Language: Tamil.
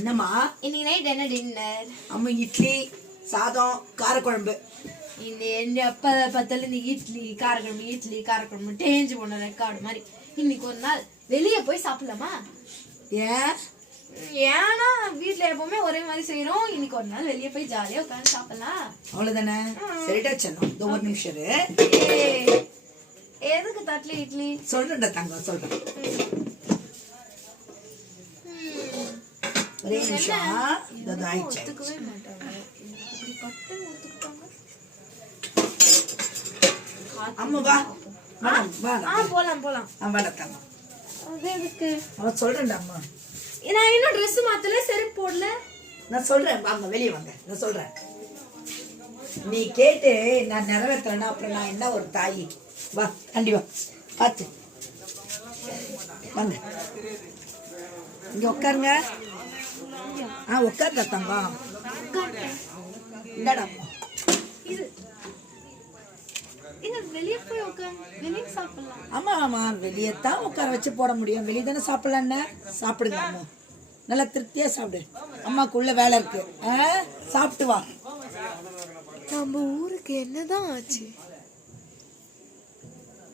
என்னம்மா இன்னைக்கு நைட் என்ன டின்னர்? அம்மா இட்லி சாதம் காரக்குழம்பு. இந்த என்ன அப்பா பார்த்தாலும் இந்த இட்லி காரக்குழம்பு டேஞ்சு போன ரெக்கார்டு மாதிரி. இன்னைக்கு ஒரு நாள் வெளியே போய் சாப்பிடலாமா? ஏன்? ஏன்னா வீட்டுல எப்பவுமே ஒரே மாதிரி செய்யறோம். இன்னைக்கு ஒரு நாள் வெளியே போய் ஜாலியா உட்காந்து சாப்பிடலாம். அவ்வளவுதானே? சரிடா செல்லம், இந்த ஒரு நிமிஷம் இரு. எதுக்கு தட்லி இட்லி? சொல்றேன்டா தங்கம், சொல்றேன். ஒரே நிமிஷம். ஒத்துக்கவே மாட்டாங்க. இப்படி பட்டு ஒத்துக்கிட்டாங்க. அம்மா வா. போலாம் வாடா தங்கம். அது எதுக்கு? அவன் சொல்றேன்டா அம்மா. நான் இன்னும் ட்ரெஸ் மாத்தல, செருப்பு போடல. நான் சொல்றேன், வாங்க வெளியே வாங்க. நான் சொல்றேன், நீ கேட்டு நான் நிறைவேற்றேன்னா அப்புறம் நான் என்ன ஒரு தாயி. வா கண்டி வா, பார்த்து வாங்க. இங்க உட்காருங்க. உட்காருங்க தங்கம். இந்தாடா வெளியே போய் வெளியே சாப்பிடலாம். ஆமா வெளியே தான் உட்கார வச்சு போட முடியும். வெளியே தானே சாப்பிடலான்னு. சாப்பிடுங்க அம்மா, நல்லா திருப்தியா சாப்பிடு. அம்மாக்குள்ள வேலை இருக்கு. சாப்பிட்டு வா. நம்ம ஊருக்கு என்னதான் ஆச்சு?